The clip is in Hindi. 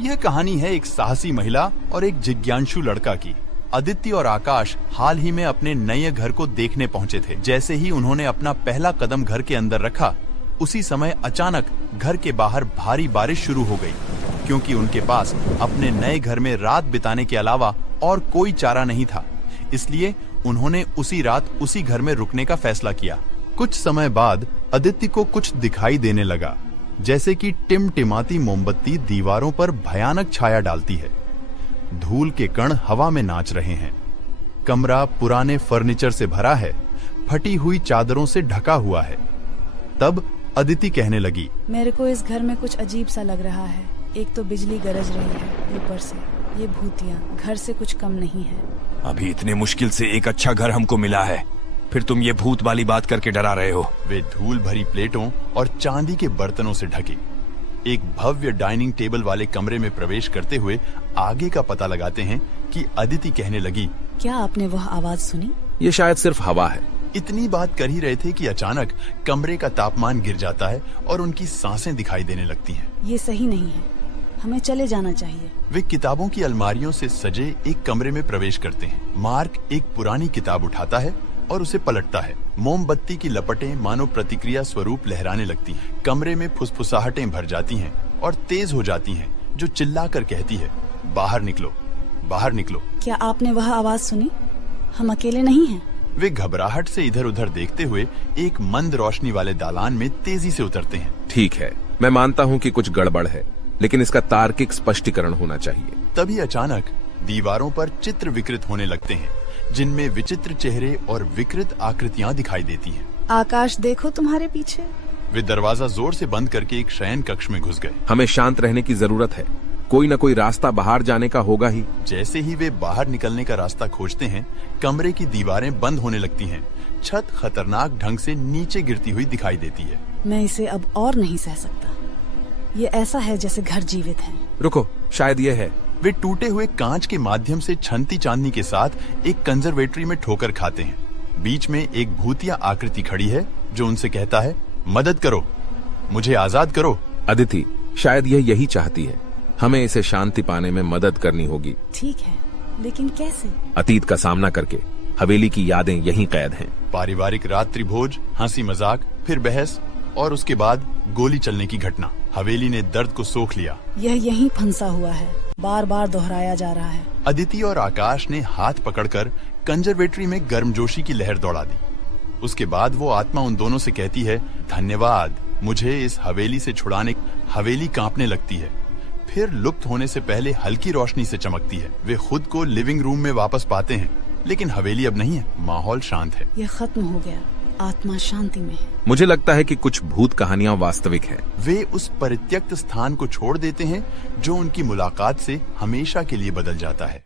यह कहानी है एक साहसी महिला और एक जिज्ञासु लड़का की। अदिति और आकाश हाल ही में अपने नए घर को देखने पहुंचे थे। जैसे ही उन्होंने अपना पहला कदम घर के अंदर रखा, उसी समय अचानक घर के बाहर भारी बारिश शुरू हो गई, क्योंकि उनके पास अपने नए घर में रात बिताने के अलावा और कोई चारा नहीं था। इसलिए उन्होंने उसी रात उसी घर में रुकने का फैसला किया। कुछ समय बाद अदिति को कुछ दिखाई देने लगा, जैसे कि टिमटिमाती मोमबत्ती दीवारों पर भयानक छाया डालती है। धूल के कण हवा में नाच रहे हैं। कमरा पुराने फर्नीचर से भरा है, फटी हुई चादरों से ढका हुआ है। तब अदिति कहने लगी, मेरे को इस घर में कुछ अजीब सा लग रहा है। एक तो बिजली गरज रही है, ऊपर से ये भूतियाँ घर से कुछ कम नहीं है। अभी इतने मुश्किल से एक अच्छा घर हमको मिला है, फिर तुम ये भूत वाली बात करके डरा रहे हो। वे धूल भरी प्लेटों और चांदी के बर्तनों से ढके एक भव्य डाइनिंग टेबल वाले कमरे में प्रवेश करते हुए आगे का पता लगाते हैं कि अदिति कहने लगी, क्या आपने वह आवाज सुनी? ये शायद सिर्फ हवा है। इतनी बात कर ही रहे थे कि अचानक कमरे का तापमान गिर जाता है और उनकी सांसें दिखाई देने लगती हैं। ये सही नहीं है, हमें चले जाना चाहिए। वे किताबों की अलमारियों से सजे एक कमरे में प्रवेश करते हैं। मार्क एक पुरानी किताब उठाता है और उसे पलटता है। मोमबत्ती की लपटें मानो प्रतिक्रिया स्वरूप लहराने लगती हैं। कमरे में फुसफुसाहटें भर जाती हैं और तेज हो जाती हैं, जो चिल्लाकर कहती है, बाहर निकलो, बाहर निकलो। क्या आपने वह आवाज सुनी? हम अकेले नहीं हैं। वे घबराहट से इधर उधर देखते हुए एक मंद रोशनी वाले दालान में तेजी से उतरते हैं। ठीक है, मैं मानता हूँ कि कुछ गड़बड़ है, लेकिन इसका तार्किक स्पष्टीकरण होना चाहिए। तभी अचानक दीवारों पर चित्र विकृत होने लगते हैं, जिनमें विचित्र चेहरे और विकृत आकृतियां दिखाई देती हैं। आकाश, देखो तुम्हारे पीछे। वे दरवाजा जोर से बंद करके एक शयन कक्ष में घुस गए। हमें शांत रहने की जरूरत है, कोई न कोई रास्ता बाहर जाने का होगा ही। जैसे ही वे बाहर निकलने का रास्ता खोजते हैं, कमरे की दीवारें बंद होने लगती हैं। छत खतरनाक ढंग से नीचे गिरती हुई दिखाई देती है। मैं इसे अब और नहीं सह सकता। ये ऐसा है जैसे घर जीवित है। रुको, शायद ये है। वे टूटे हुए कांच के माध्यम से छनती चांदनी के साथ एक कंजर्वेटरी में ठोकर खाते हैं। बीच में एक भूतिया आकृति खड़ी है, जो उनसे कहता है, मदद करो, मुझे आजाद करो। अदिति, शायद यह यही चाहती है। हमें इसे शांति पाने में मदद करनी होगी। ठीक है, लेकिन कैसे? अतीत का सामना करके। हवेली की यादें यहीं कैद हैं। पारिवारिक रात्रि भोज, हंसी मजाक, फिर बहस और उसके बाद गोली चलने की घटना। हवेली ने दर्द को सोख लिया। यह यहीं फंसा हुआ है, बार बार दोहराया जा रहा है। अदिति और आकाश ने हाथ पकड़कर कंजर्वेटरी में गर्मजोशी की लहर दौड़ा दी। उसके बाद वो आत्मा उन दोनों से कहती है, धन्यवाद, मुझे इस हवेली से छुड़ाने। हवेली कांपने लगती है, फिर लुप्त होने से पहले हल्की रोशनी से चमकती है। वे खुद को लिविंग रूम में वापस पाते हैं, लेकिन हवेली अब नहीं है। माहौल शांत है। यह खत्म हो गया, आत्मा शांति में है। मुझे लगता है कि कुछ भूत कहानियां वास्तविक हैं। वे उस परित्यक्त स्थान को छोड़ देते हैं, जो उनकी मुलाकात से हमेशा के लिए बदल जाता है।